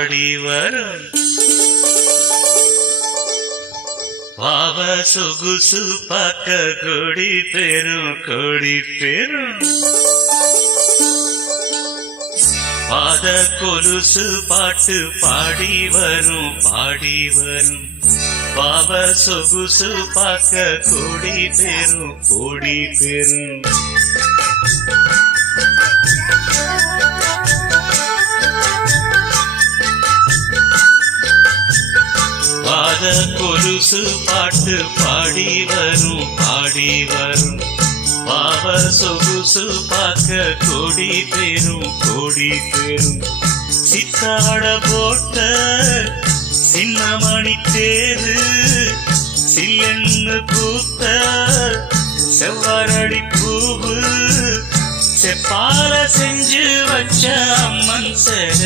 ஆடி வரும் பாவ சொகுசு பார்க்க கொடி பெரும் பாத கொலுசு பாட்டு பாடி வரும் பாவ சொகுசு பார்க்க கொடி பெரும் பாத கொலுசு பாட்டு பாடி வரும் பாவ சொகுசு பார்க்க கொடி பெரும் சித்தாட போட்ட சின்னமணி தேரு சில்லென்னு பூத்த செவ்வரடி பூவு செப்பால செஞ்சு வச்ச அம்மன் சேர